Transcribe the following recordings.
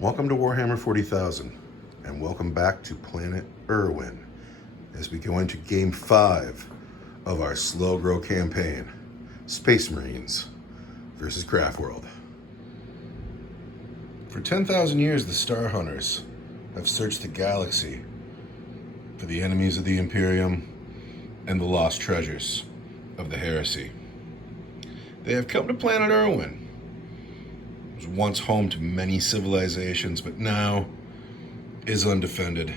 Welcome to Warhammer 40,000, and welcome back to planet Ere'Wen as we go into Game 5 of our slow grow campaign, Space Marines versus Craftworld. For 10,000 years, the Star Hunters have searched the galaxy for the enemies of the Imperium and the lost treasures of the Heresy. They have come to planet Ere'Wen. It was once home to many civilizations, but now is undefended.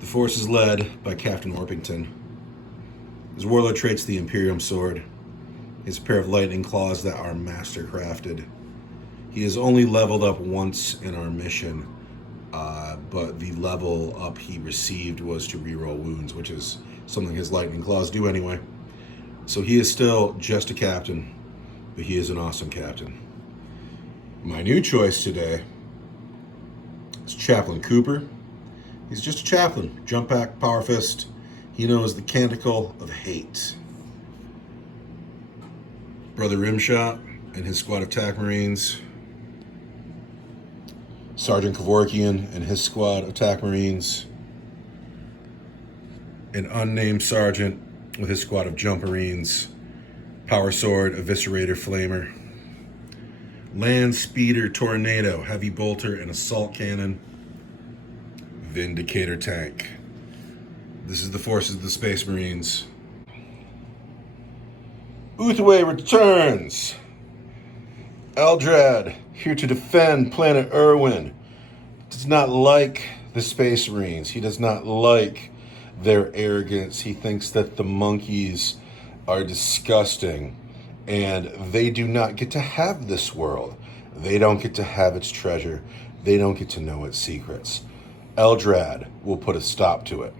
The force is led by Captain Orpington. His warlord traits the Imperium sword, his pair of lightning claws that are master crafted. He has only leveled up once in our mission, but the level up he received was to reroll wounds, which is something his lightning claws do anyway. So he is still just a captain, but he is an awesome captain. My new choice today is Chaplin Cooper. He's just a chaplain, jump back, power fist. He knows the canticle of hate. Brother Rimshot and his squad of attack marines. Sergeant Kevorkian and his squad of attack marines. An unnamed sergeant with his squad of jump marines. Power sword, eviscerator, flamer. Land speeder, tornado, heavy bolter, and assault cannon. Vindicator tank. This is the forces of the Space Marines. Uthway returns. Eldrad, here to defend planet Ere'Wen. Does not like the Space Marines. He does not like their arrogance. He thinks that the monkeys are disgusting and they do not get to have this world. They don't get to have its treasure. They don't get to know its secrets. Eldrad will put a stop to it.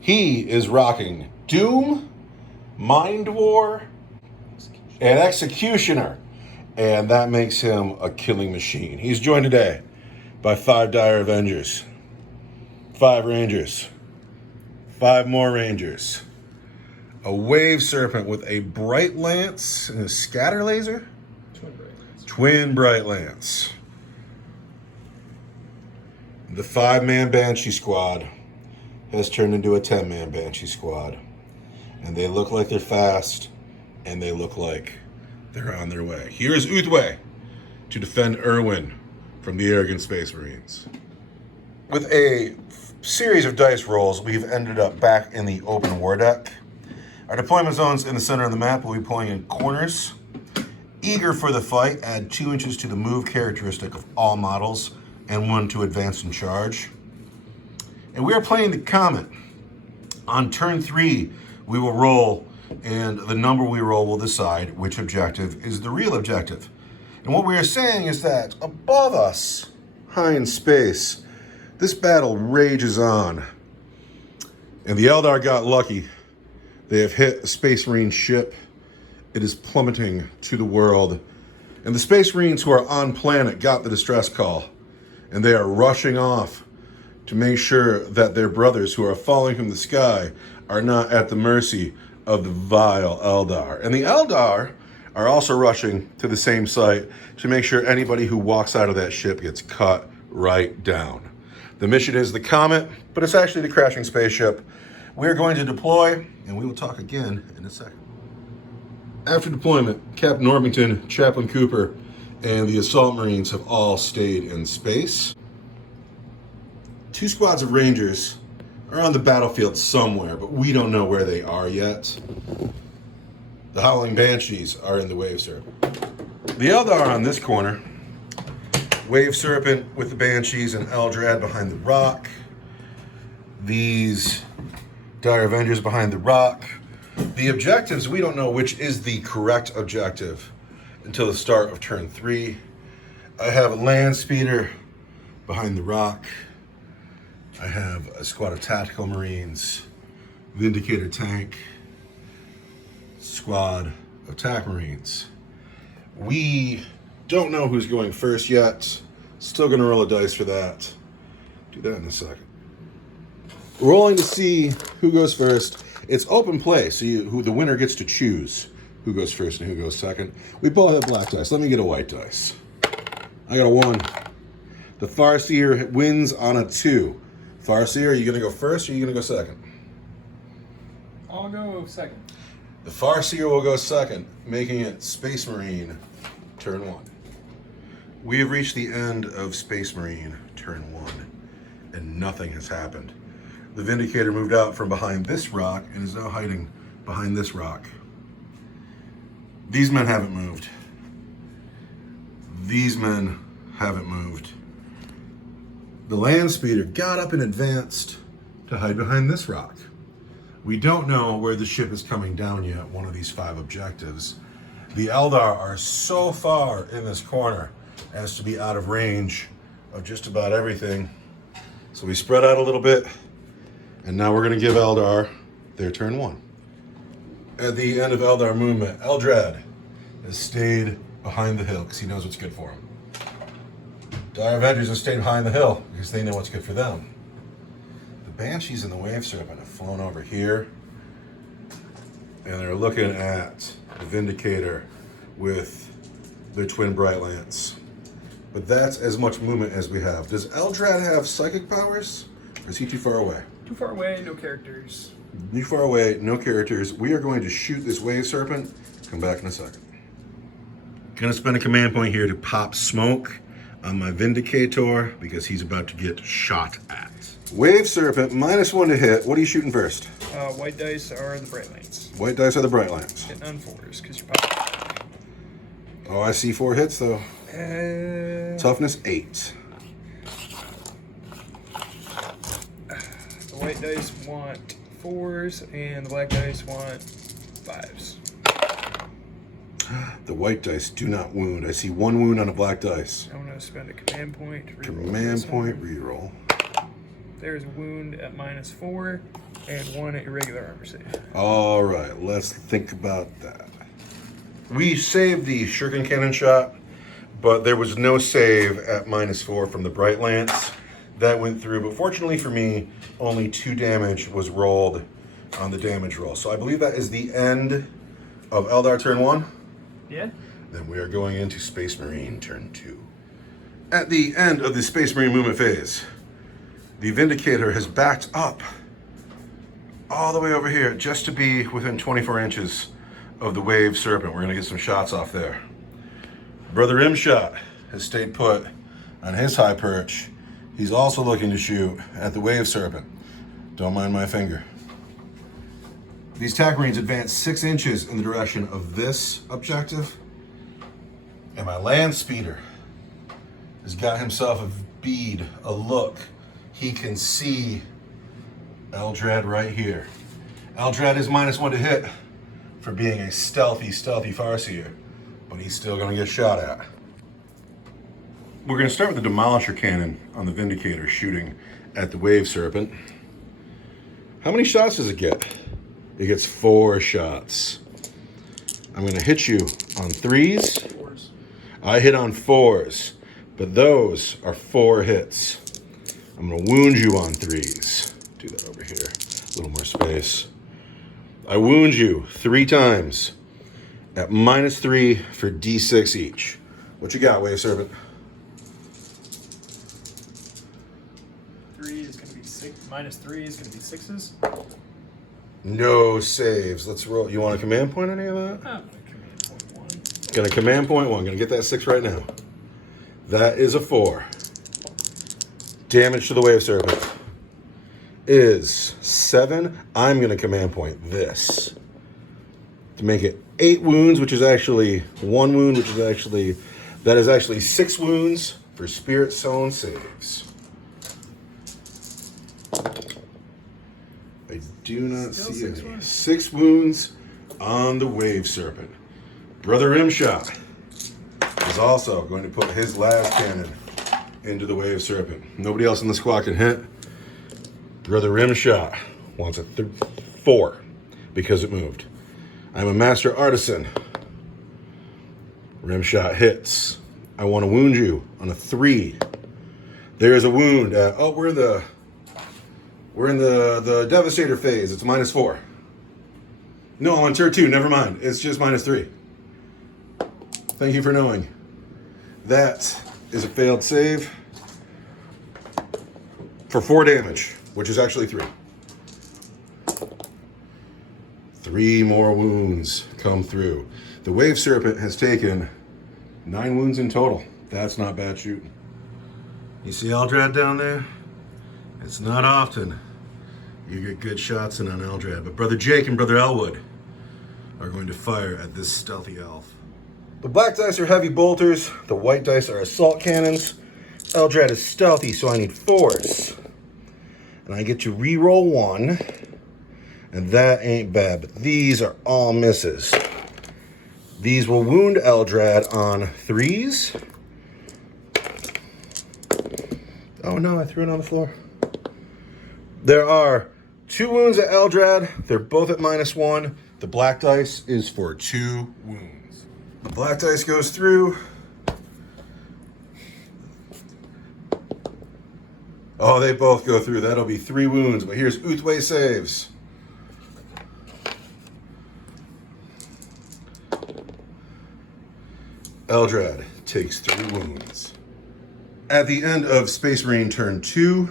He is rocking Doom, Mind War, and Executioner, and that makes him a killing machine. He's joined today by 5 Dire Avengers, 5 Rangers, 5 more Rangers, a Wave Serpent with a Bright Lance and a Scatter Laser? Twin Bright Lance. The 5-man Banshee squad has turned into a 10-man Banshee squad. And they look like they're fast, and they look like they're on their way. Here's Uthway to defend Ere'Wen from the arrogant Space Marines. With a series of dice rolls, we've ended up back in the open war deck. Our deployment zone's in the center of the map. We'll be pulling in corners. Eager for the fight, add 2 inches to the move characteristic of all models and 1 to advance and charge. And we are playing the Comet. On turn 3, we will roll, and the number we roll will decide which objective is the real objective. And what we are saying is that above us, high in space, this battle rages on. And the Eldar got lucky. They have hit a Space Marine ship. It is plummeting to the world. And the Space Marines who are on planet got the distress call. And they are rushing off to make sure that their brothers who are falling from the sky are not at the mercy of the vile Eldar. And the Eldar are also rushing to the same site to make sure anybody who walks out of that ship gets cut right down. The mission is the Comet, but it's actually the crashing spaceship. We're going to deploy, and we will talk again in a second. After deployment, Captain Orpington, Chaplin Cooper, and the Assault Marines have all stayed in space. 2 squads of Rangers are on the battlefield somewhere, but we don't know where they are yet. The Howling Banshees are in the Wave Serpent. The Eldar on this corner. Wave Serpent with the Banshees and Eldrad behind the rock. These Dire Avengers behind the rock. The objectives, we don't know which is the correct objective until the start of turn 3. I have a land speeder behind the rock. I have a squad of tactical marines, Vindicator tank, squad of attack marines. We don't know who's going first yet. Still gonna roll a dice for that. Do that in a second. Rolling to see who goes first. It's open play, so who the winner gets to choose who goes first and who goes second. We both have black dice. Let me get a white dice. I got a 1. The Farseer wins on a 2. Farseer, are you going to go first or are you going to go second? I'll go second. The Farseer will go second, making it Space Marine turn 1. We have reached the end of Space Marine turn 1, and nothing has happened. The Vindicator moved out from behind this rock and is now hiding behind this rock. These men haven't moved. These men haven't moved. The land speeder got up and advanced to hide behind this rock. We don't know where the ship is coming down yet, one of these 5 objectives. The Eldar are so far in this corner as to be out of range of just about everything. So we spread out a little bit, and now we're going to give Eldar their turn 1. At the end of Eldar movement, Eldrad has stayed behind the hill because he knows what's good for him. Dire Avengers have stayed behind the hill because they know what's good for them. The Banshees and the Wave Serpent have flown over here, and they're looking at the Vindicator with their twin Bright Lance. But that's as much movement as we have. Does Eldrad have psychic powers? Or is he too far away? Too far away, no characters. Too far away, no characters. We are going to shoot this Wave Serpent. Come back in a second. Gonna spend a command point here to pop smoke on my Vindicator because he's about to get shot at. Wave Serpent, -1 to hit. What are you shooting first? White dice are the Bright Lance. White dice are the Bright Lance. Hitting on 4s because you're popping. Oh, I see 4 hits though. Toughness 8. The white dice want 4s and the black dice want 5s. The white dice do not wound. I see 1 wound on a black dice. I'm going to spend a command point to reroll. Command point reroll. There's a wound at -4 and 1 at irregular armor save. All right, let's think about that. We saved the shuriken cannon shot, but there was no save at -4 from the Bright Lance. That went through, but fortunately for me, only 2 damage was rolled on the damage roll. So I believe that is the end of Eldar turn 1. Yeah. Then we are going into Space Marine turn 2. At the end of the Space Marine movement phase, the Vindicator has backed up all the way over here just to be within 24 inches of the Wave Serpent. We're going to get some shots off there. Brother Rimshot has stayed put on his high perch. He's also looking to shoot at the Wave Serpent. Don't mind my finger. These TAC Marines advance 6 inches in the direction of this objective. And my land speeder has got himself a bead, a look. He can see Eldrad right here. Eldrad is -1 to hit for being a stealthy Farseer, but he's still going to get shot at. We're going to start with the Demolisher Cannon on the Vindicator shooting at the Wave Serpent. How many shots does it get? It gets 4 shots. I'm going to hit you on 3s. 4s. I hit on 4s, but those are 4 hits. I'm going to wound you on 3s. Do that over here. A little more space. I wound you 3 times at -3 for D6 each. What you got, Wave Serpent? 3 is going to be 6. -3 is going to be 6s. No saves. Let's roll. You want a command point on any of that? I'm going to command point 1. Gonna command point 1. Gonna get that 6 right now. That is a 4. Damage to the Wave Serpent is 7. I'm gonna command point this to make it 8 wounds, which is actually 1 wound, which is actually, that is actually 6 wounds for Spirit Zone saves. I do not Still see 6 any. wounds. 6 wounds on the Wave Serpent. Brother Rimshot is also going to put his last cannon into the Wave Serpent. Nobody else in the squad can hit. Brother Rimshot wants a 4 because it moved. I'm a master artisan. Rimshot hits. I want to wound you on a 3. There is a wound. We're in the Devastator phase. It's -4. No, I'm on turn 2. Never mind. It's just -3. Thank you for knowing. That is a failed save for 4 damage, which is actually 3. 3 more wounds come through. The Wave Serpent has taken 9 wounds in total. That's not bad shooting. You see Eldrad down there? It's not often you get good shots in on Eldrad, but Brother Jake and Brother Elwood are going to fire at this stealthy elf. The black dice are heavy bolters. The white dice are assault cannons. Eldrad is stealthy, so I need force. And I get to re-roll 1. And that ain't bad, but these are all misses. These will wound Eldrad on 3s. Oh no, I threw it on the floor. There are 2 wounds at Eldrad. They're both at -1. The black dice is for 2 wounds. The black dice goes through. Oh, they both go through. That'll be 3 wounds, but here's Uthway saves. Eldrad takes 3 wounds. At the end of Space Marine turn 2,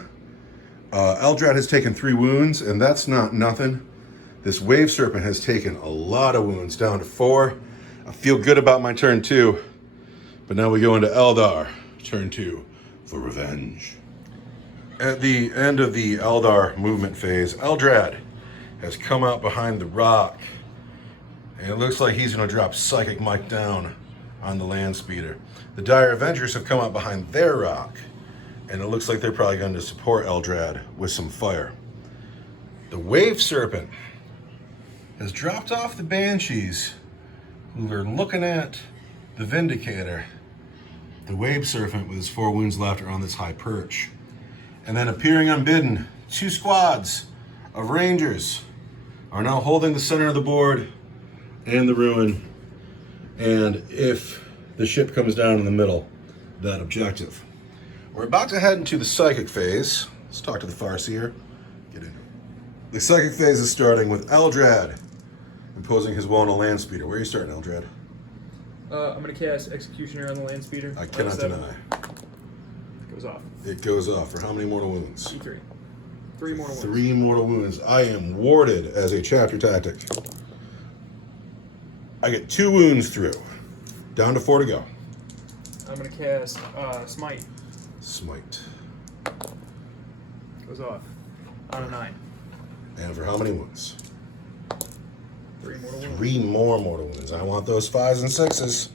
Eldrad has taken 3 wounds, and that's not nothing. This Wave Serpent has taken a lot of wounds, down to 4. I feel good about my turn 2, but now we go into Eldar, turn 2, for revenge. At the end of the Eldar movement phase, Eldrad has come out behind the rock, and it looks like he's going to drop Psychic Mike down on the land speeder. The Dire Avengers have come out behind their rock, and it looks like they're probably going to support Eldrad with some fire. The Wave Serpent has dropped off the Banshees, who are looking at the Vindicator. The Wave Serpent, with his 4 wounds left, are on this high perch. And then appearing unbidden, 2 squads of Rangers are now holding the center of the board and the ruin. And if the ship comes down in the middle, that objective. We're about to head into the Psychic phase. Let's talk to the Farseer. Get in. The Psychic phase is starting with Eldrad imposing his will on a land speeder. Where are you starting, Eldrad? I'm going to cast Executioner on the land speeder. I cannot deny. Goes off. It goes off. For how many mortal wounds? E3. 3 mortal wounds. 3 mortal wounds. I am warded as a chapter tactic. I get 2 wounds through. Down to 4 to go. I'm going to cast Smite. Smite. Goes off. On a 9. And for how many wounds? 3 mortal wounds. 3 more mortal wounds. I want those 5s and 6s.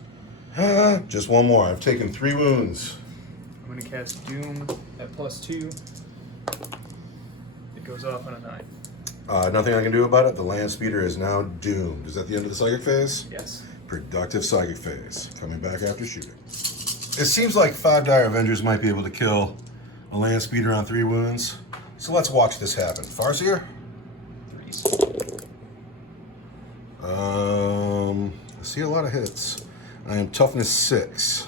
Just 1 more. I've taken 3 wounds. I'm going to cast Doom at +2. It goes off on a 9. Nothing I can do about it. The land speeder is now doomed. Is that the end of the Psychic phase? Yes. Productive Psychic phase. Coming back after shooting. It seems like 5 Dire Avengers might be able to kill a land speeder on 3 wounds. So let's watch this happen. Farseer? 3s. I see a lot of hits. I am toughness 6.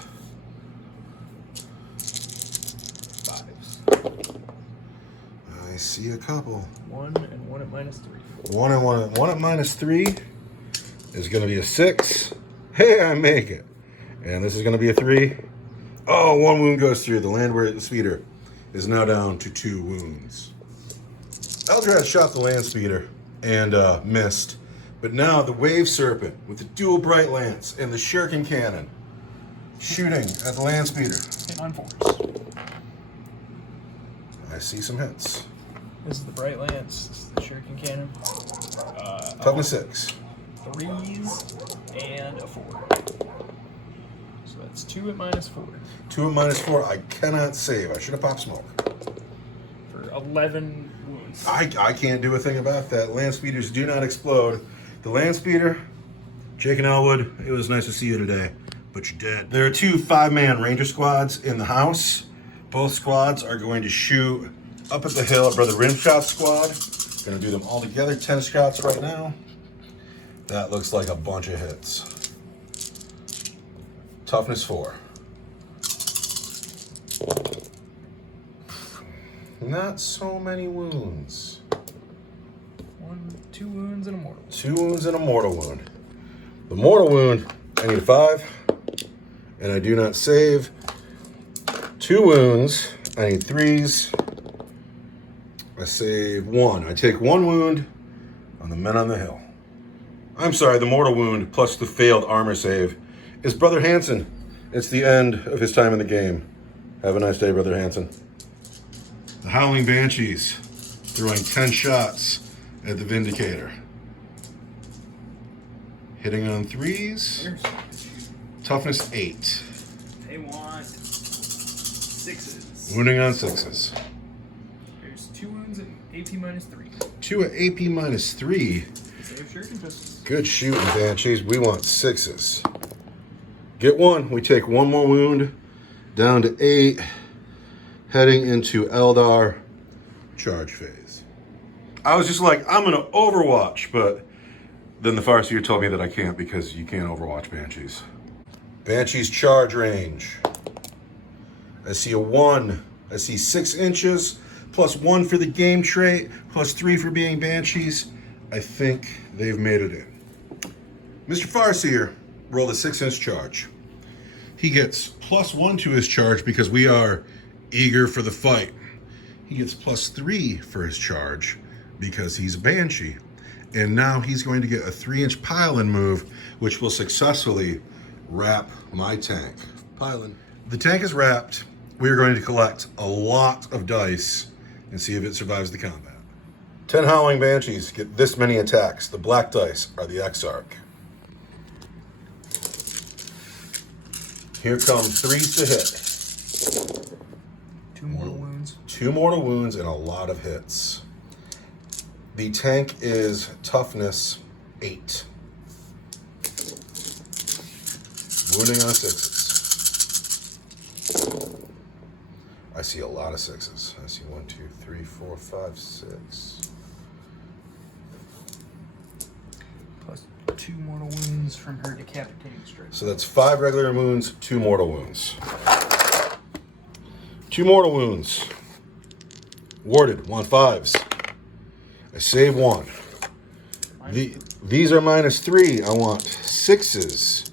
5s. I see a couple. 1 and 1 at -3. 1 and 1. 1 at -3 is going to be a 6. Hey, I make it. And this is going to be a 3. Oh, 1 wound goes through. The land speeder is now down to 2 wounds. Eldrad shot the land speeder and missed. But now the Wave Serpent with the dual Bright Lance and the Shuriken Cannon shooting at the land speeder. Hit on 4s. I see some hits. This is the Bright Lance. This is the Shuriken Cannon. Toughness 6. 3s and a 4. So that's 2 at -4. 2 at -4. I cannot save. I should have popped smoke. For 11 wounds. I can't do a thing about that. Land speeders do not explode. The land speeder, Jake and Elwood, it was nice to see you today, but you're dead. There are 2 5-man ranger squads in the house. Both squads are going to shoot up at the hill at Brother Rimshot's squad. Gonna do them all together, 10 shots right now. That looks like a bunch of hits. Toughness 4. Not so many wounds. 2 wounds and a mortal. 2 wounds and a mortal wound. The mortal wound, I need a 5, and I do not save. 2 wounds. I need 3s. I save 1. I take 1 wound on the men on the hill. I'm sorry, the mortal wound plus the failed armor save is Brother Hansen. It's the end of his time in the game. Have a nice day, Brother Hansen. The Howling Banshees throwing 10 shots at the Vindicator. Hitting on 3s. Toughness 8. They want 6s. Wounding on 6s. There's 2 wounds and AP minus 3. 2 at AP minus 3. Save shirt and pistols. Good shooting, Banshees. We want 6s. Get 1. We take 1 more wound. Down to 8. Heading into Eldar charge phase. I was just like, I'm going to Overwatch, but then the Farseer told me that I can't because you can't Overwatch Banshees. Banshees charge range. I see a 1. I see 6 inches, plus 1 for the game trait, plus 3 for being Banshees. I think they've made it in. Mr. Farseer rolled a 6-inch charge. He gets plus 1 to his charge because we are eager for the fight. He gets plus 3 for his charge because he's a Banshee. And now he's going to get a 3-inch pile-in move, which will successfully wrap my tank. Pile-in. The tank is wrapped. We are going to collect a lot of dice and see if it survives the combat. 10 Howling Banshees get this many attacks. The black dice are the Exarch. Here come 3s to hit. 2 mortal wounds. 2 mortal wounds and a lot of hits. The tank is toughness 8. Wounding on 6s. I see a lot of 6s. I see 1, 2, 3, 4, 5, 6. Plus 2 mortal wounds from her decapitating strike. So that's 5 regular wounds, 2 mortal wounds. 2 mortal wounds. Warded, want 5s. I save 1. These are minus 3. I want 6s.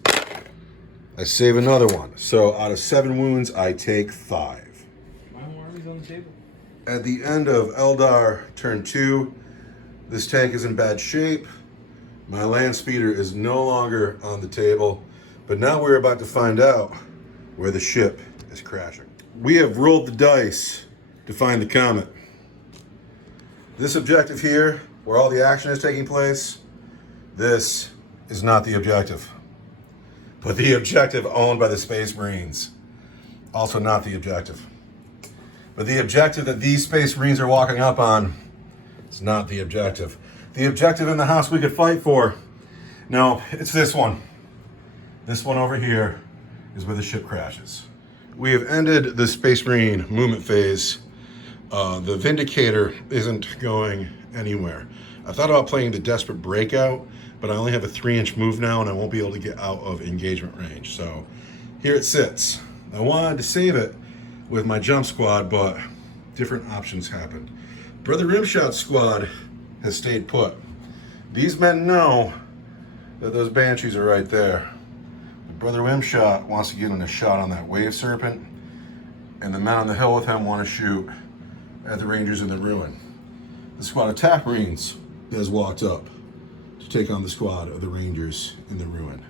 I save another 1. So out of 7 wounds, I take 5. My whole army's on the table. At the end of Eldar turn 2, this tank is in bad shape. My land speeder is no longer on the table, but now we're about to find out where the ship is crashing. We have rolled the dice to find the comet. This objective here, where all the action is taking place, this is not the objective. But the objective owned by the Space Marines, also not the objective. But the objective that these Space Marines are walking up on is not the objective. The objective in the house we could fight for, no, it's this one. This one over here is where the ship crashes. We have ended the Space Marine movement phase. The Vindicator isn't going anywhere. I thought about playing the Desperate Breakout, but I only have a 3-inch move now and I won't be able to get out of engagement range. So here it sits. I wanted to save it with my jump squad, but different options happened. Brother Rimshot's squad has stayed put. These men know that those Banshees are right there. But Brother Rimshot wants to get in a shot on that Wave Serpent, and the men on the hill with him want to shoot at the Rangers in the ruin. The squad of Tac Marines has walked up to take on the squad of the Rangers in the ruin.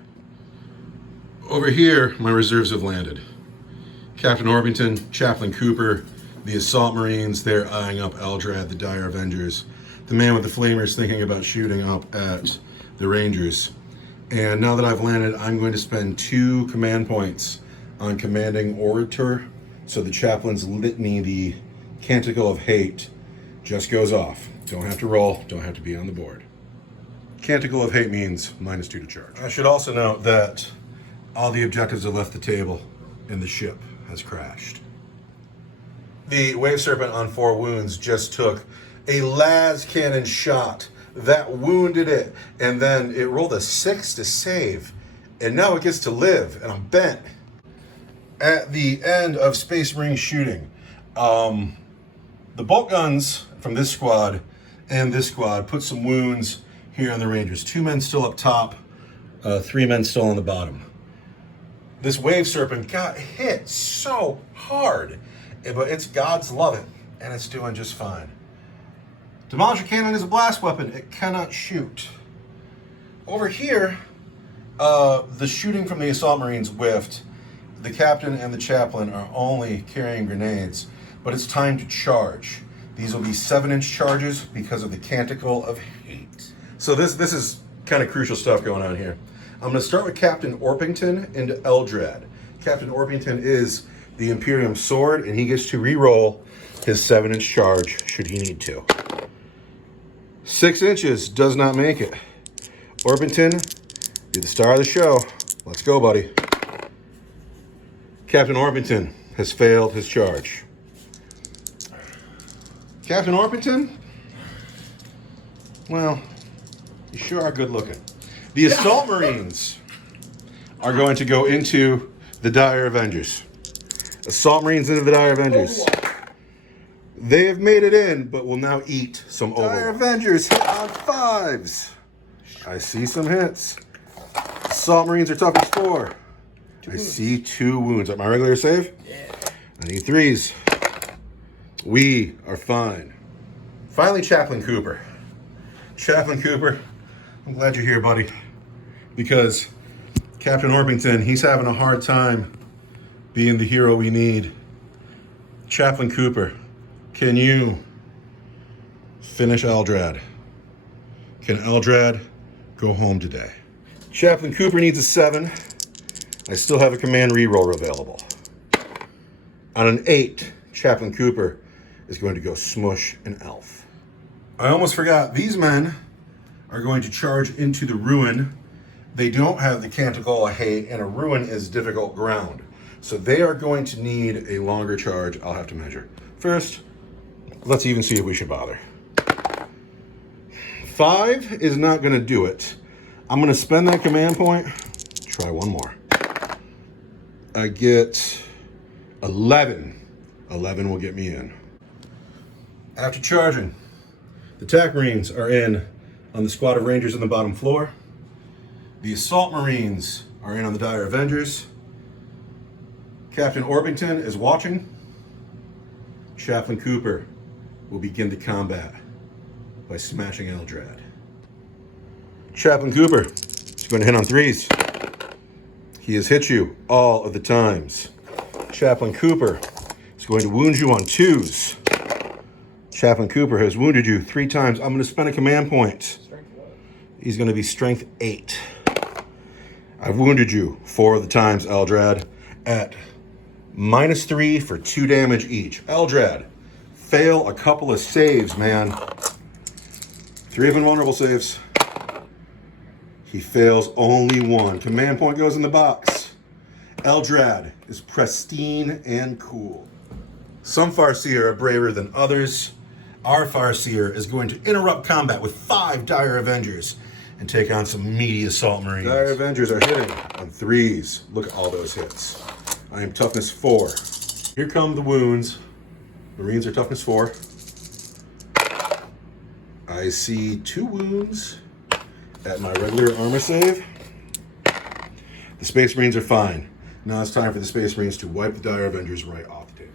Over here, my reserves have landed. Captain Orpington, Chaplin Cooper, the Assault Marines, they're eyeing up Eldrad, the Dire Avengers. The man with the flamers thinking about shooting up at the Rangers. And now that I've landed, I'm going to spend 2 command points on commanding Orator, so the Chaplain's litany, the Canticle of Hate, just goes off. Don't have to roll, don't have to be on the board. Canticle of Hate means -2 to charge. I should also note that all the objectives have left the table and the ship has crashed. The Wave Serpent on 4 wounds just took a las cannon shot that wounded it, and then it rolled a 6 to save, and now it gets to live, and I'm bent. At the end of Space Marine shooting, the bolt guns from this squad and this squad put some wounds here on the Rangers. 2 men still up top, 3 men still on the bottom. This Wave Serpent got hit so hard, but it's God's love it, and it's doing just fine. Demolisher Cannon is a blast weapon. It cannot shoot. Over here, the shooting from the Assault Marines whiffed. The Captain and the Chaplain are only carrying grenades, but it's time to charge. These will be 7-inch charges because of the Canticle of Hate. So this is kind of crucial stuff going on here. I'm going to start with Captain Orpington into Eldrad. Captain Orpington is the Imperium Sword, and he gets to re-roll his 7-inch charge should he need to. 6 inches does not make it. Orpington, you're the star of the show. Let's go, buddy. Captain Orpington has failed his charge. Captain Orpington? Well, you sure are good looking. The Assault Marines are going to go into the Dire Avengers. Assault Marines into the Dire Avengers. They have made it in, but will now eat some Overwatch. Dire Avengers hit on 5s. I see some hits. Assault Marines are toughness 4. I see 2 wounds. At my regular save? Yeah. I need 3s. We are fine. Finally, Chaplin Cooper. Chaplin Cooper, I'm glad you're here, buddy. Because Captain Orpington, he's having a hard time being the hero we need. Chaplin Cooper, can you finish Eldrad? Can Eldrad go home today? Chaplin Cooper needs a 7. I still have a command reroll available. On an 8, Chaplin Cooper is going to go smush an elf. I almost forgot, these men are going to charge into the ruin. They don't have the Canticle of Hate, and a ruin is difficult ground. So they are going to need a longer charge. I'll have to measure. First, let's even see if we should bother. 5 is not going to do it. I'm going to spend that command point. Try one more. I get 11. 11 will get me in. After charging, the Attack Marines are in on the squad of Rangers on the bottom floor. The Assault Marines are in on the Dire Avengers. Captain Orpington is watching. Chaplin Cooper will begin the combat by smashing Eldrad. Chaplin Cooper is going to hit on 3s. He has hit you all of the times. Chaplin Cooper is going to wound you on 2s. Chaplin Cooper has wounded you 3 times. I'm going to spend a command point. Strength what? He's going to be strength 8. I've wounded you 4 of the times, Eldrad, at -3 for 2 damage each. Eldrad, fail a couple of saves, man. 3 of invulnerable saves. He fails only 1. Command point goes in the box. Eldrad is pristine and cool. Some Farseer are braver than others. Our Farseer is going to interrupt combat with 5 Dire Avengers and take on some meaty Assault Marines. Dire Avengers are hitting on 3s. Look at all those hits. I am toughness 4. Here come the wounds. Marines are toughness 4. I see 2 wounds at my regular armor save. The Space Marines are fine. Now it's time for the Space Marines to wipe the Dire Avengers right off the table.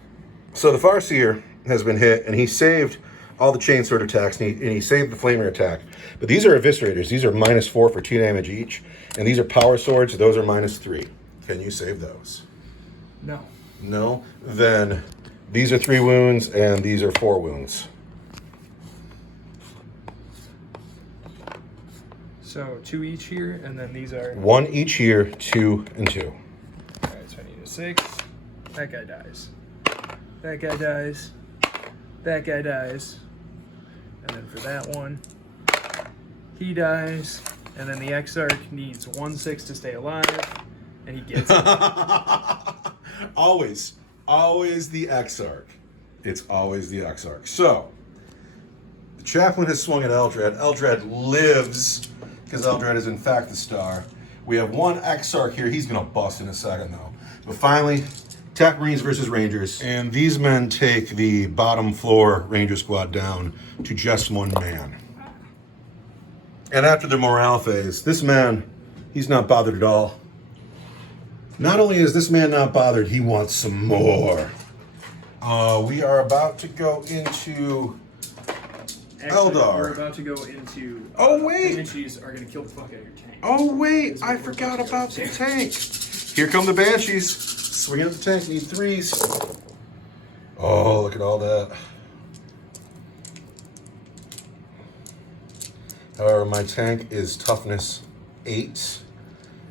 So the Farseer has been hit, and he saved all the chainsword attacks, and he saved the flamer attack. But these are eviscerators. These are -4 for 2 damage each, and these are power swords. Those are -3. Can you save those? No. No? Then these are 3 wounds, and these are 4 wounds. So 2 each here, and then these are... 1 each here, 2 and 2. Alright, so I need a 6. That guy dies. That guy dies. That guy dies. And then for that one, he dies. And then the Exarch needs 1 6 to stay alive, and he gets it. Always the Exarch. It's always the Exarch. So, the Chaplain has swung at Eldrad. Eldrad lives, because Eldrad is in fact the star. We have 1 Exarch here. He's going to bust in a second, though. But finally, Attack Marines versus Rangers. And these men take the bottom floor Ranger squad down to just 1 man. And after the morale phase, this man, he's not bothered at all. Not only is this man not bothered, he wants some more. We are about to go into Eldar. We're about to go into. Oh, wait. Banshees are going to kill the fuck out of your tank. Oh, wait. I forgot about the tank. Here come the Banshees. Swinging at the tank. Need 3s. Oh, look at all that. However, my tank is toughness 8.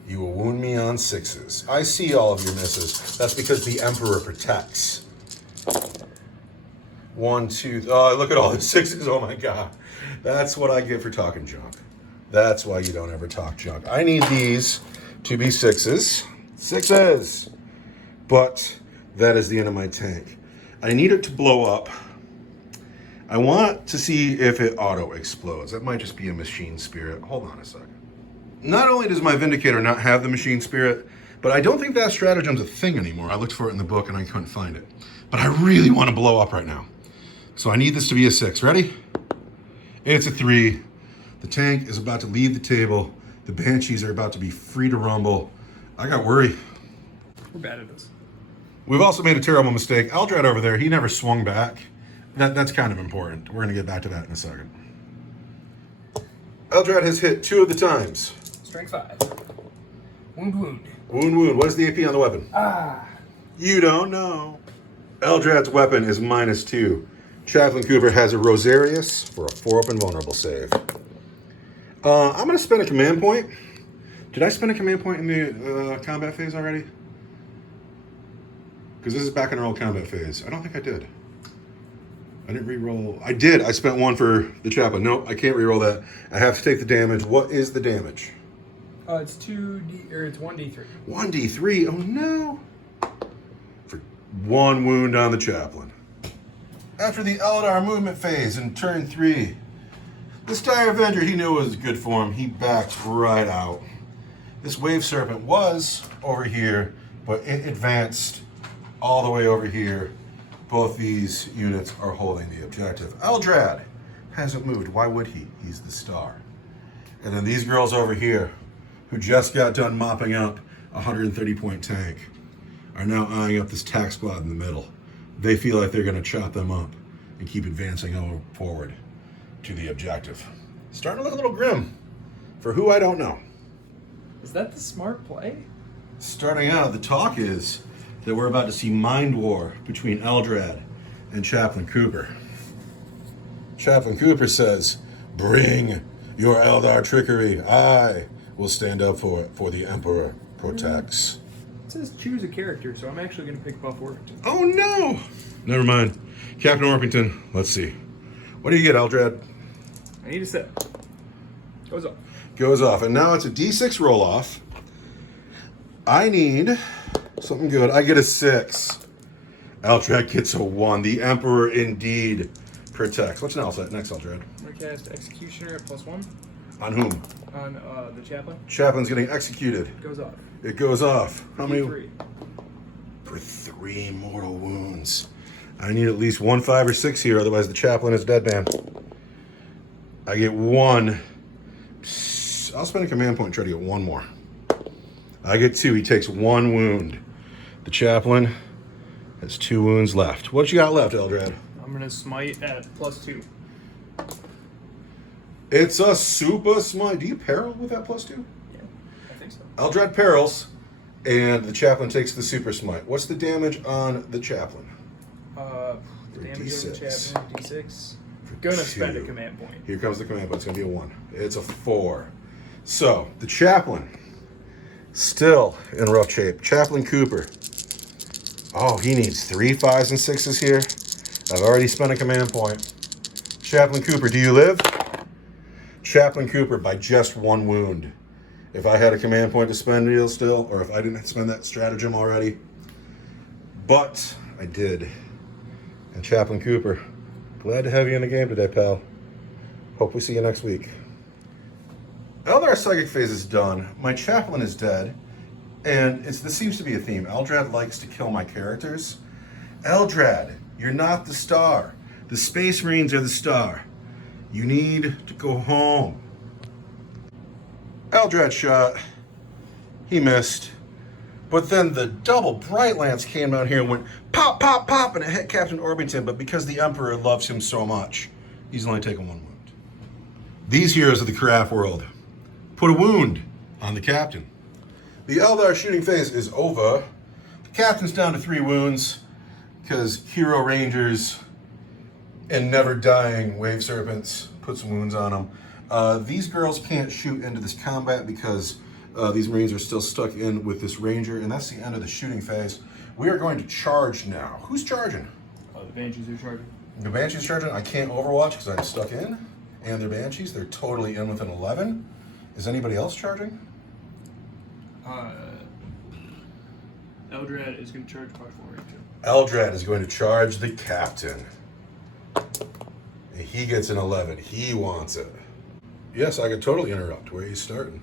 You will wound me on 6s. I see all of your misses. That's because the Emperor protects. 1, 2. Oh, look at all the 6s. Oh my God. That's what I get for talking junk. That's why you don't ever talk junk. I need these to be 6s. 6s. But that is the end of my tank. I need it to blow up. I want to see if it auto explodes. That might just be a machine spirit. Hold on a second. Not only does my Vindicator not have the machine spirit, but I don't think that stratagem's a thing anymore. I looked for it in the book and I couldn't find it. But I really want to blow up right now. So I need this to be a 6. Ready? It's a 3. The tank is about to leave the table. The Banshees are about to be free to rumble. I got worry. We're bad at this. We've also made a terrible mistake. Eldrad over there, he never swung back. That's kind of important. We're going to get back to that in a second. Eldrad has hit 2 of the times. Strength 5. Wound. Wound. What is the AP on the weapon? Ah. You don't know. Eldrad's weapon is -2. Chaplin Cooper has a Rosarius for a 4-up invulnerable save. I'm going to spend a command point. Did I spend a command point in the combat phase already? Because this is back in our old combat phase. I don't think I did. I didn't re-roll. I did. I spent 1 for the Chaplain. No, I can't re-roll that. I have to take the damage. What is the damage? It's 1d3. 1d3? Oh no. For 1 wound on the Chaplain. After the Eldar movement phase in turn 3, this Dire Avenger, he knew it was good for him. He backed right out. This Wave Serpent was over here, but it advanced all the way over here. Both these units are holding the objective. Eldrad hasn't moved. Why would he? He's the star. And then these girls over here, who just got done mopping up a 130-point tank, are now eyeing up this tack squad in the middle. They feel like they're going to chop them up and keep advancing forward to the objective. Starting to look a little grim. For who, I don't know. Is that the smart play? Starting out, the talk is that we're about to see mind war between Eldrad and Chaplin Cooper. Chaplin Cooper says, "Bring your Eldar trickery. I will stand up for it, for the Emperor protects." It says choose a character, so I'm actually going to pick Buff Orpington. Oh no! Never mind. Captain Orpington, let's see. What do you get, Eldrad? I need a set. Goes off. Goes off, and now it's a D6 roll-off. I need something good. I get a 6. Eldrad gets a 1. The Emperor indeed protects. What's next, Eldrad? I'm going to cast Executioner at +1. On whom? On the Chaplain. Chaplin's getting executed. Goes off. It goes off. How many? 3. For 3 mortal wounds. I need at least 1, 5, or 6 here, otherwise the Chaplain is dead man. I get 1. I'll spend a command point and try to get 1 more. I get 2. He takes 1 wound. The Chaplain has 2 wounds left. What you got left, Eldrad? I'm going to smite at +2. It's a super smite. Do you peril with that +2? Yeah, I think so. Eldrad perils, and the Chaplain takes the super smite. What's the damage on the Chaplain? Damage on the D6. Chaplain, D6. Gonna spend a command point. Here comes the command point. It's gonna be a 1. It's a 4. So the Chaplain still in rough shape. Chaplin Cooper. Oh, he needs 3 5s and 6s here. I've already spent a command point. Chaplin Cooper, do you live? Chaplin Cooper by just 1 wound. If I had a command point to spend still, or if I didn't spend that stratagem already. But I did. And Chaplin Cooper, glad to have you in the game today, pal. Hope we see you next week. Eldar Psychic phase is done. My Chaplain is dead. And this seems to be a theme. Eldrad likes to kill my characters. Eldrad, you're not the star. The Space Marines are the star. You need to go home. Eldrad shot. He missed. But then the double Bright Lance came out here and went pop, pop, pop, and it hit Captain Orpington. But because the Emperor loves him so much, he's only taken 1 wound. These heroes of the Craftworld put a wound on the Captain. The Eldar shooting phase is over. The Captain's down to 3 wounds because Hero Rangers and never dying Wave Serpents put some wounds on them. These girls can't shoot into this combat because these Marines are still stuck in with this Ranger, and that's the end of the shooting phase. We are going to charge now. Who's charging? The Banshees are charging. The Banshees charging. I can't Overwatch because I'm stuck in, and they're Banshees. They're totally in with an 11. Is anybody else charging? Eldrad is going to charge Part 4 Ranger. Eldrad is going to charge the Captain. And he gets an 11. He wants it. Yes, I could totally interrupt. Where are you starting?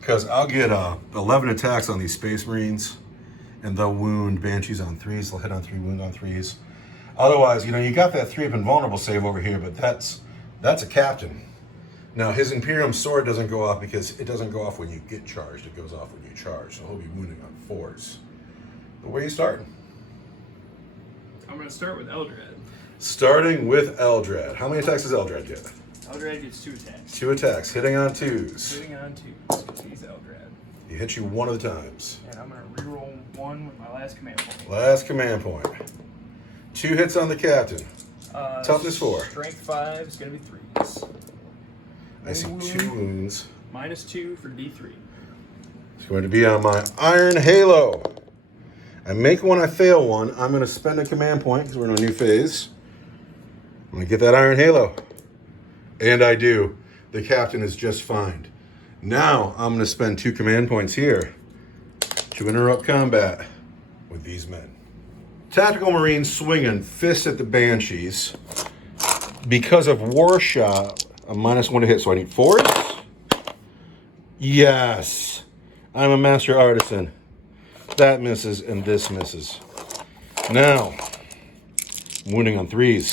Because I'll get 11 attacks on these Space Marines, and they'll wound Banshees on 3s. They'll hit on 3, wound on 3s. Otherwise, you know, you got that 3 up invulnerable save over here, but that's a Captain. Now, his Imperium Sword doesn't go off because it doesn't go off when you get charged. It goes off when you charge, so he'll be wounding on 4s. But where are you starting? I'm going to start with Eldrad. Starting with Eldrad. How many attacks does Eldrad get? Eldrad gets 2 attacks. 2 attacks, hitting on 2s. Hitting on 2s, because he's Eldrad. He hits you 1 of the times. And I'm going to reroll 1 with my last command point. Last command point. 2 hits on the Captain. Toughness 4. Strength 5 is going to be 3s. I see 2 wounds. -2 for D3. It's going to be on my Iron Halo. I make 1, I fail 1. I'm going to spend a command point because we're in a new phase. I'm going to get that Iron Halo. And I do. The Captain is just fine. Now I'm going to spend 2 command points here to interrupt combat with these men. Tactical Marines swinging fists at the Banshees. Because of War Shot, a -1 to hit, so I need 4s. Yes. I'm a master artisan. That misses, and this misses. Now, wounding on 3s.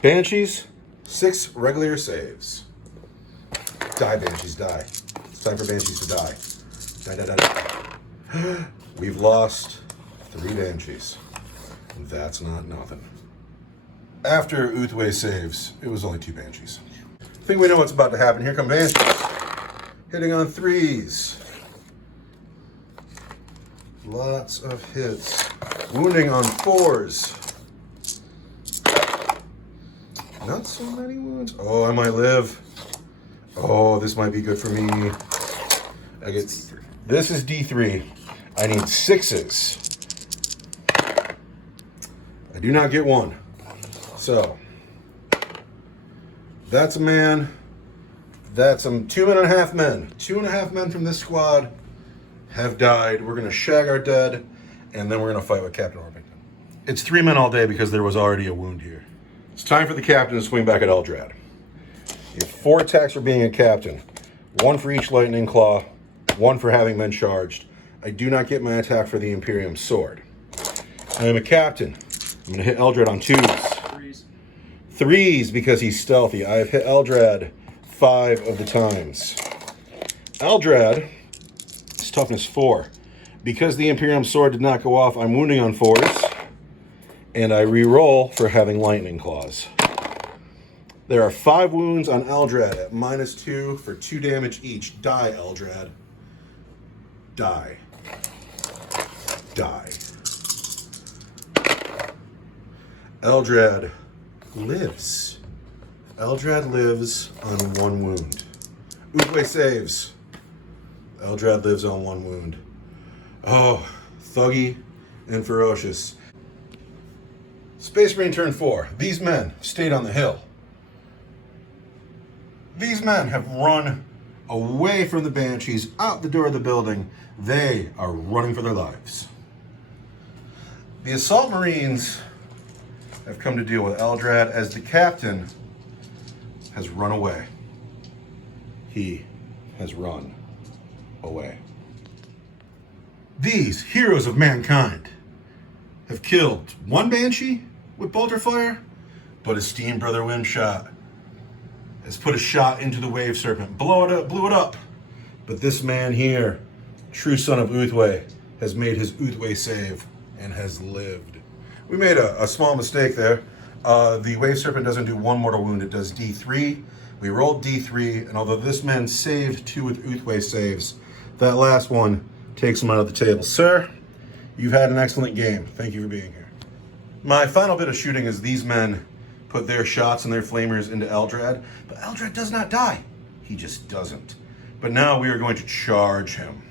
Banshees, 6 regular saves. Die, Banshees, die. It's time for Banshees to die. Die, die, die, die. We've lost 3 Banshees. That's not nothing. After Uthway saves, it was only 2 Banshees. I think we know what's about to happen. Here come Banshees. Hitting on 3s. Lots of hits. Wounding on 4s. Not so many wounds. Oh, I might live. Oh, this might be good for me. I get this is D3. I need 6s. I do not get 1. So that's a man. That's 2.5 men. 2.5 men from this squad have died. We're gonna shag our dead, and then we're gonna fight with Captain Orpington. It's 3 men all day because there was already a wound here. It's time for the Captain to swing back at Eldrad. You have 4 attacks for being a Captain. 1 for each Lightning Claw, 1 for having been charged. I do not get my attack for the Imperium Sword. I am a Captain. I'm gonna hit Eldrad on 2s. 3s because he's stealthy. I have hit Eldrad 5 of the times. Eldrad is toughness 4. Because the Imperium Sword did not go off, I'm wounding on 4s. And I re-roll for having Lightning Claws. There are 5 wounds on Eldrad at -2 for 2 damage each. Die, Eldrad. Die. Die. Eldrad lives. Eldrad lives on 1 wound. Uthway saves. Eldrad lives on 1 wound. Oh, thuggy and ferocious. Space Marine turn 4. These men stayed on the hill. These men have run away from the Banshees, out the door of the building. They are running for their lives. The Assault Marines have come to deal with Eldrad as the Captain has run away. He has run away. These heroes of mankind have killed 1 Banshee with bolter fire, but his steam brother Wimshot has put a shot into the wave serpent. Blew it up. But this man here, true son of Uthway, has made his Uthway save and has lived. We made a small mistake there. The wave serpent doesn't do 1 mortal wound, it does D3. We rolled D3, and although this man saved 2 with Uthway saves, that last one takes him out of the table. Sir, you've had an excellent game. Thank you for being here. My final bit of shooting is these men put their shots and their flamers into Eldrad, but Eldrad does not die. He just doesn't. But now we are going to charge him.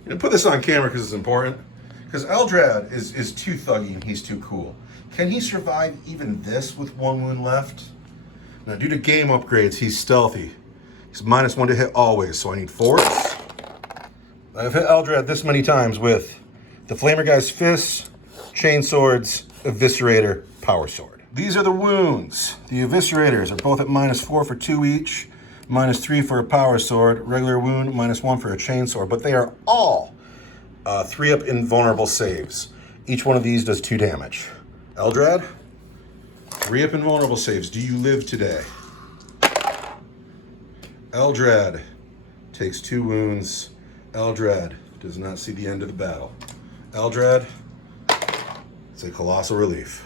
I'm going to put this on camera because it's important. Because Eldrad is too thuggy and he's too cool. Can he survive even this with 1 wound left? Now, due to game upgrades, he's stealthy. He's -1 to hit always, so I need force. I've hit Eldrad this many times with the Flamer Guy's Fists, Chain Swords, Eviscerator, Power Sword. These are the wounds. The Eviscerators are both at -4 for 2 each, -3 for a Power Sword, regular wound, -1 for a Chain Sword, but they are all 3-up invulnerable saves. Each one of these does 2 damage. Eldrad, 3-up invulnerable saves. Do you live today? Eldrad takes 2 wounds. Eldrad does not see the end of the battle. Eldrad, it's a colossal relief.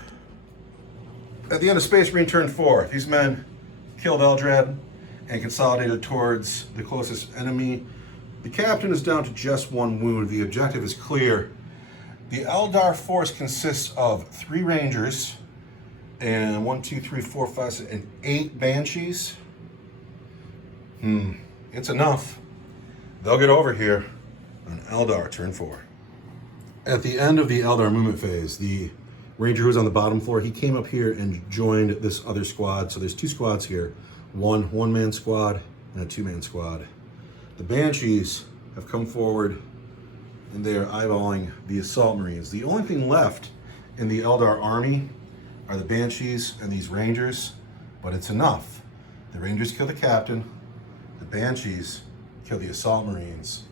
At the end of Space Marine turn 4, these men killed Eldrad and consolidated towards the closest enemy. The captain is down to just 1 wound. The objective is clear. The Eldar force consists of 3 Rangers and 1, 2, 3, 4, 5, 6, and 8 Banshees. It's enough. They'll get over here on Eldar turn 4. At the end of the Eldar movement phase, the Ranger who was on the bottom floor, he came up here and joined this other squad. So there's 2 squads here. One one-man squad and a 2-man squad. The Banshees have come forward and they are eyeballing the Assault Marines. The only thing left in the Eldar army are the Banshees and these Rangers, but it's enough. The Rangers kill the captain, the Banshees kill the Assault Marines,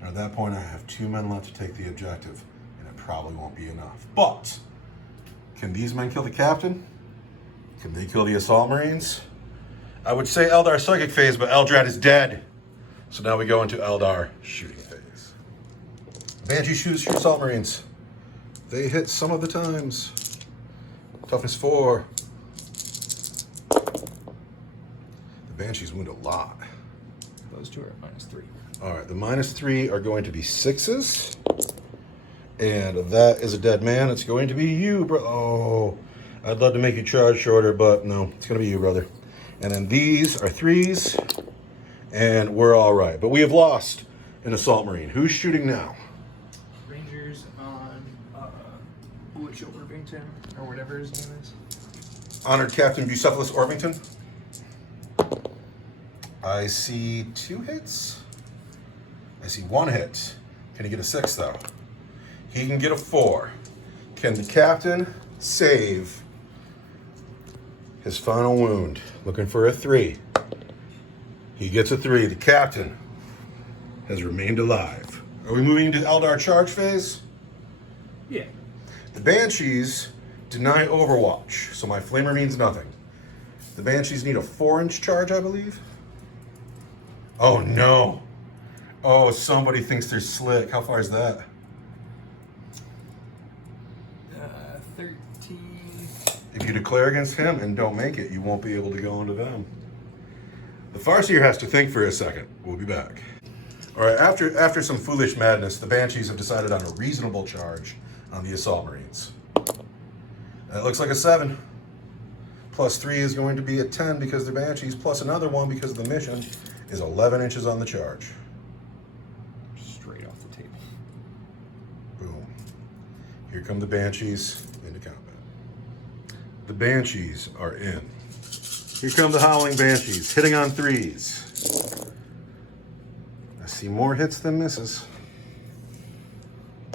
and at that point I have 2 men left to take the objective, and it probably won't be enough. But, can these men kill the captain? Can they kill the Assault Marines? I would say Eldar Psychic phase, but Eldrad is dead. So now we go into Eldar shooting phase. Banshee shoot Assault Marines. They hit some of the times. Toughness 4. The Banshees wound a lot. Those 2 are at -3. All right, the -3 are going to be 6s. And that is a dead man. It's going to be you, bro. Oh, I'd love to make you charge shorter, but no, it's going to be you, brother. And then these are 3s. And we're all right. But we have lost an Assault Marine. Who's shooting now? Rangers on Orpington, or whatever his name is. Honored Captain Bucephalus Orpington. I see 2 hits. I see 1 hit. Can he get a 6 though? He can get a 4. Can the captain save his final wound? Looking for a 3. He gets a 3. The captain has remained alive. Are we moving into Eldar charge phase? Yeah. The Banshees deny Overwatch, so my Flamer means nothing. The Banshees need a 4-inch charge, I believe. Oh no. Oh, somebody thinks they're slick. How far is that? 13. If you declare against him and don't make it, you won't be able to go into them. The Farseer has to think for a second. We'll be back. All right, after some foolish madness, the Banshees have decided on a reasonable charge on the Assault Marines. That looks like a 7. Plus 3 is going to be a 10 because they're Banshees, plus another 1 because of the mission is 11 inches on the charge. Straight off the table. Boom. Here come the Banshees into combat. The Banshees are in. Here come the Howling Banshees, hitting on 3s. I see more hits than misses.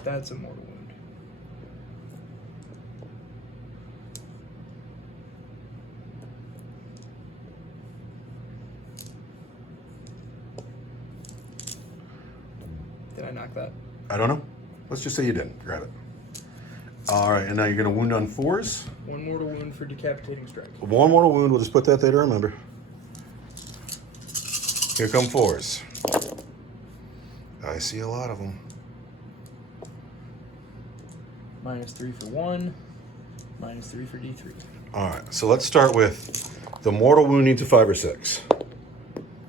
That's a mortal wound. Did I knock that? I don't know. Let's just say you didn't. Grab it. All right, and now you're going to wound on 4s. 1 mortal wound for decapitating strike. 1 mortal wound. We'll just put that there to remember. Here come 4s. I see a lot of them. -3 for 1. -3 for D3. All right, so let's start with the mortal wound needs a 5 or 6.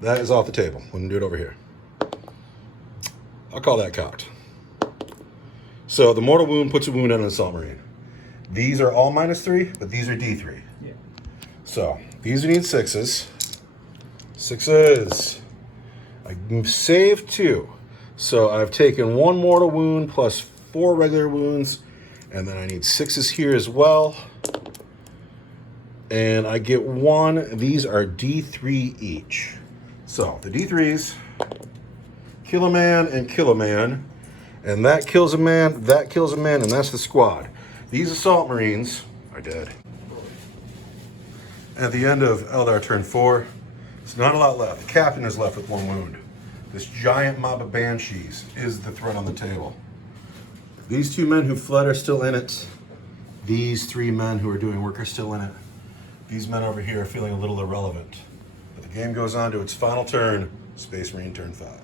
That is off the table. We can do it over here. I'll call that cocked. So the mortal wound puts a wound on an assault marine. These are all -3, but these are D3. Yeah. So these need 6s. 6s. I saved 2. So I've taken 1 mortal wound plus 4 regular wounds, and then I need 6s here as well. And I get 1. These are D3 each. So the D3s kill a man and kill a man. And that kills a man, that kills a man, and that's the squad. These assault marines are dead. At the end of Eldar turn 4, it's not a lot left. The captain is left with 1 wound. This giant mob of Banshees is the threat on the table. These 2 men who fled are still in it. These 3 men who are doing work are still in it. These men over here are feeling a little irrelevant. But the game goes on to its final turn, Space Marine turn 5.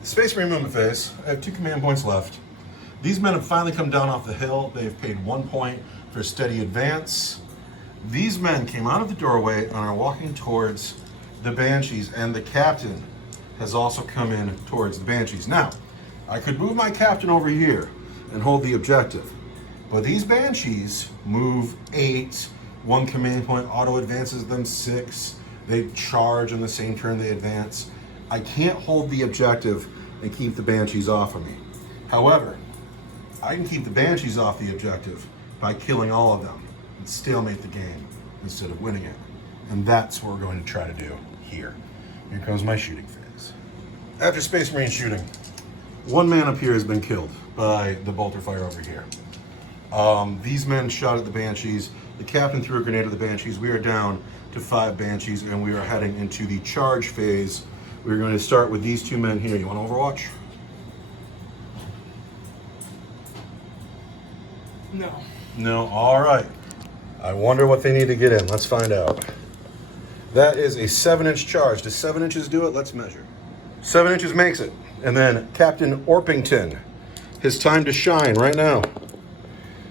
The Space Marine movement phase, I have 2 command points left. These men have finally come down off the hill. They've paid 1 point for steady advance. These men came out of the doorway and are walking towards the Banshees, and the captain has also come in towards the Banshees. Now, I could move my captain over here and hold the objective, but these Banshees move 8, 1 command point auto advances them 6. They charge on the same turn they advance. I can't hold the objective and keep the Banshees off of me. However, I can keep the Banshees off the objective by killing all of them and stalemate the game instead of winning it. And that's what we're going to try to do here. Here comes my shooting phase. After Space Marine shooting, 1 man up here has been killed by the bolter fire over here. These men shot at the Banshees. The captain threw a grenade at the Banshees. We are down to 5 Banshees, and we are heading into the charge phase. We're going to start with these 2 men here. You want Overwatch? No. No, all right. I wonder what they need to get in. Let's find out. That is a 7-inch charge. Does 7 inches do it? Let's measure. 7 inches makes it. And then Captain Orpington, his time to shine right now.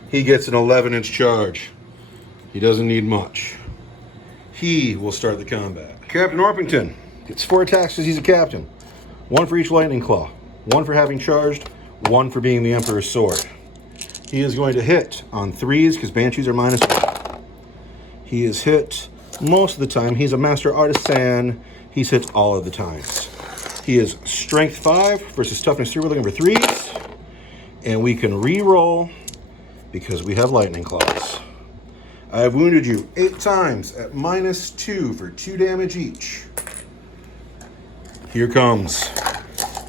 He gets an 11-inch charge. He doesn't need much. He will start the combat. Captain Orpington gets 4 attacks because he's a captain. 1 for each lightning claw. 1 for having charged. 1 for being the Emperor's sword. He is going to hit on 3s because Banshees are -1. He is hit most of the time. He's a master artisan. He's hit all of the times. He is strength 5 versus toughness 3. We're looking for 3s. And we can re-roll because we have lightning claws. I have wounded you 8 times at -2 for 2 damage each. Here comes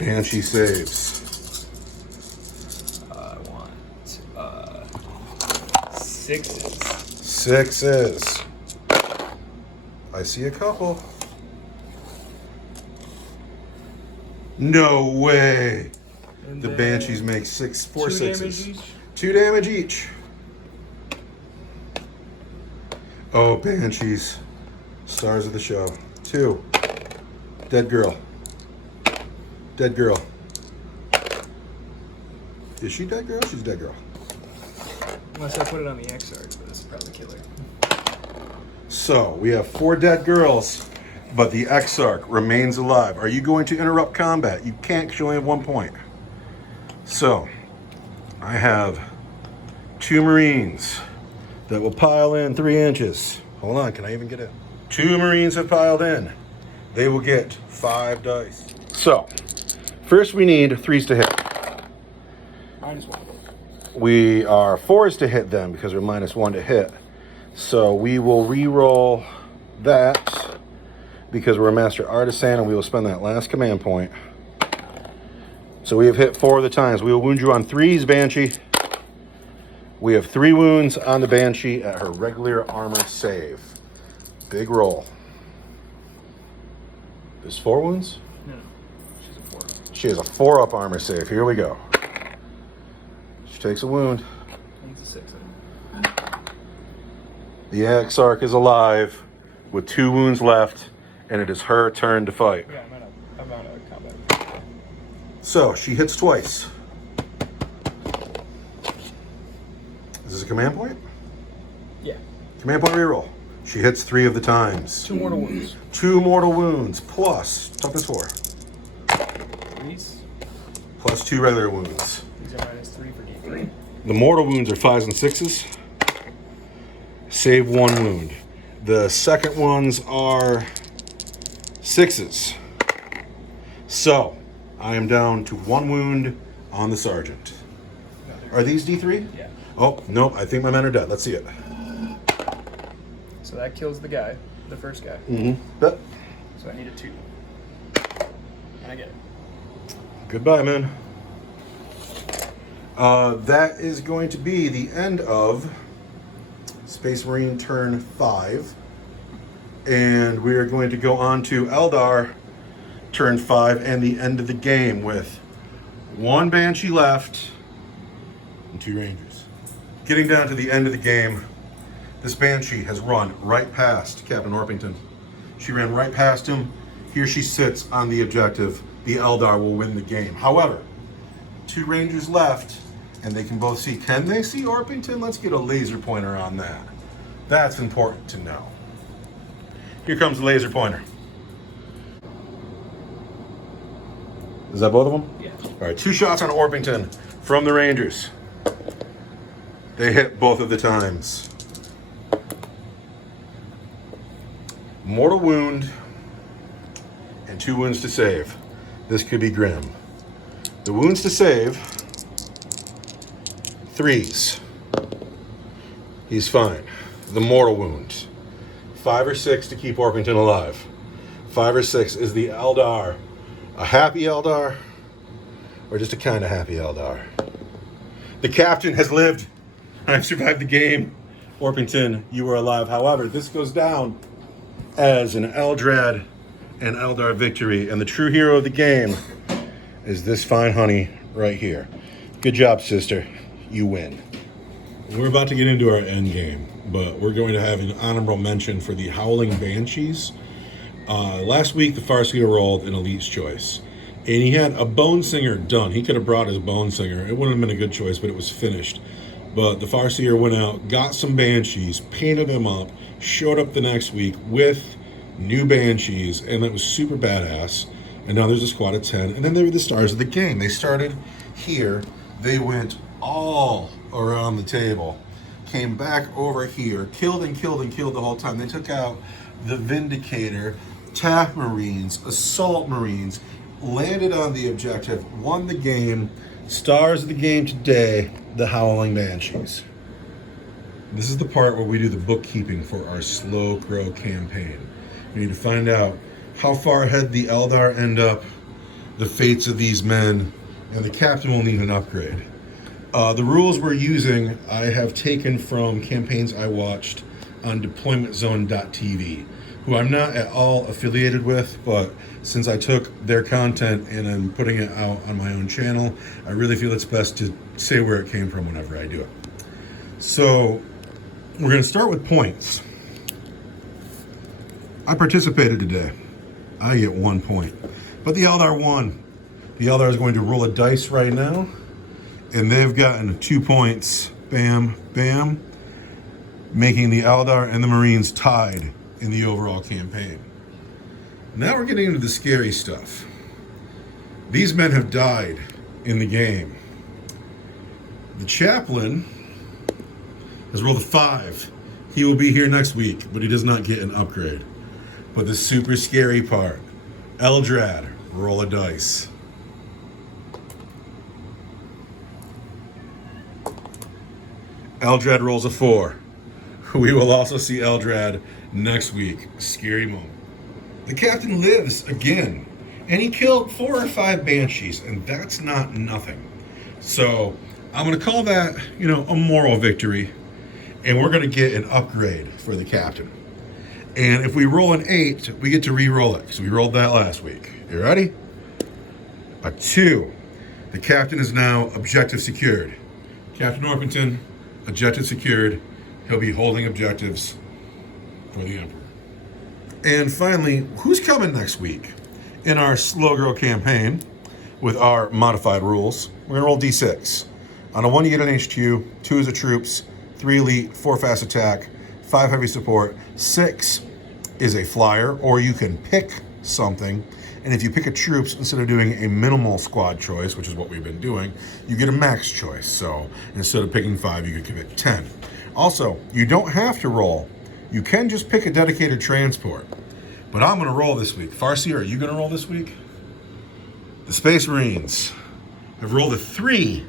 Banshee saves. I want 6s. 6s. I see a couple. No way. And The then Banshees make 4 2 6s. damage each. 2 damage each. Oh, Banshees. Stars of the show. 2. Dead girl. Dead girl. Is she dead girl? She's dead girl. Unless I put it on the X-Arc, but this is probably killer. So, we have 4 dead girls, but the Exarch remains alive. Are you going to interrupt combat? You can't because you only have 1 point. So, I have 2 Marines that will pile in 3 inches. Hold on, can I even get in? 2 Marines have piled in. They will get 5 dice. So, first we need 3s to hit. -1. We are 4s to hit them because we're -1 to hit. So we will re-roll that because we're a master artisan, and we will spend that last command point. So we have hit 4 of the times. We will wound you on 3s, Banshee. We have 3 wounds on the Banshee at her regular armor save. Big roll. There's 4 wounds? No, she's a 4. She has a 4-up armor save. Here we go. She takes a wound. Needs a 6. The Exarch is alive with 2 wounds left, and it is her turn to fight. Yeah, I'm at So she hits twice. Is this a command point? Yeah. Command point reroll. She hits 3 of the times. 2 mortal wounds. 2 mortal wounds plus toughness 4. 3s. Plus 2 regular wounds. These are minus 3 for D3. The mortal wounds are 5s and 6s. Save 1 wound. The second ones are 6s. So, I am down to 1 wound on the sergeant. Are these D3? Yeah. Oh, nope. I think my men are dead. Let's see it. So that kills the guy, the first guy. Mm-hmm. But, So I need a 2. And I get it. goodbye, man. That is going to be the end of Space Marine turn 5. And we are going to go on to Eldar turn 5 and the end of the game with 1 Banshee left and 2 Rangers. Getting down to the end of the game, this Banshee has run right past Captain Orpington. She ran right past him. Here she sits on the objective. The Eldar will win the game. However, 2 Rangers left, and they can both see. Can they see Orpington? Let's get a laser pointer on that. That's important to know. Here comes the laser pointer. Is that both of them? Yeah. All right, 2 shots on Orpington from the Rangers. They hit both of the times. Mortal wound and 2 wounds to save. This could be grim. The wounds to save, 3s. He's fine. The mortal wound, 5 or 6 to keep Orpington alive. 5 or 6 is the Eldar. A happy Eldar, or just a kind of happy Eldar? The captain has lived. I've survived the game. Orpington, you are alive. However, this goes down as an Eldrad and Eldar victory, and the true hero of the game is this fine honey right here. Good job, sister. You win. We're about to get into our end game, but we're going to have an honorable mention for the Howling Banshees. Last week, the Farseer rolled an Elite's Choice, and he had a Bone Singer done. He could have brought his Bone Singer. It wouldn't have been a good choice, but it was finished. But the Farseer went out, got some Banshees, painted them up, showed up the next week with new Banshees, and that was super badass. And now there's a squad of 10, and then they were the stars of the game. They started here. They went all around the table, came back over here, killed and killed and killed the whole time. They took out the Vindicator, Taff Marines, Assault Marines, landed on the objective, won the game. Stars of the game today, the Howling Banshees. This is the part where we do the bookkeeping for our slow grow campaign. We need to find out how far ahead the Eldar end up, the fates of these men, and the captain will need an upgrade. The rules we're using, I have taken from campaigns I watched on deploymentzone.tv, who I'm not at all affiliated with, but since I took their content and I'm putting it out on my own channel, I really feel it's best to say where it came from whenever I do it. So we're going to start with points. I participated today. I get 1 point. But the Eldar won. The Eldar is going to roll a dice right now, and they've gotten 2 points. Bam, bam. Making the Eldar and the Marines tied in the overall campaign. Now we're getting into the scary stuff. These men have died in the game. The Chaplain has rolled a 5. He will be here next week, but he does not get an upgrade. But the super scary part, Eldrad, roll a dice. Eldrad rolls a 4. We will also see Eldrad next week. Scary moment. The captain lives again, and he killed 4 or 5 Banshees, and that's not nothing. So I'm going to call that, a moral victory, and we're going to get an upgrade for the captain. And if we roll an 8, we get to re-roll it, because we rolled that last week. You ready? A 2. The captain is now objective secured. Captain Orpington, objective secured. He'll be holding objectives for the Emperor. And finally, who's coming next week? In our slow grow campaign, with our modified rules. We're gonna roll D6. On a 1, you get an HQ, 2 is a troops, 3 elite, 4 fast attack, 5 heavy support, 6 is a flyer, or you can pick something. And if you pick a troops, instead of doing a minimal squad choice, which is what we've been doing, you get a max choice. So instead of picking 5, you could pick 10. Also, you don't have to roll. You can just pick a dedicated transport. But I'm gonna roll this week. Farseer, are you gonna roll this week? The Space Marines have rolled a 3.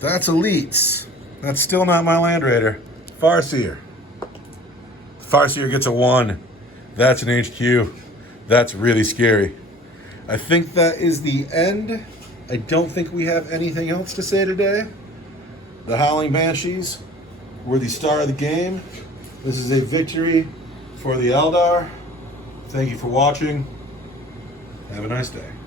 That's elites. That's still not my Land Raider. Farseer. Farseer gets a 1. That's an HQ. That's really scary. I think that is the end. I don't think we have anything else to say today. The Howling Banshees were the star of the game. This is a victory for the Eldar. Thank you for watching. Have a nice day.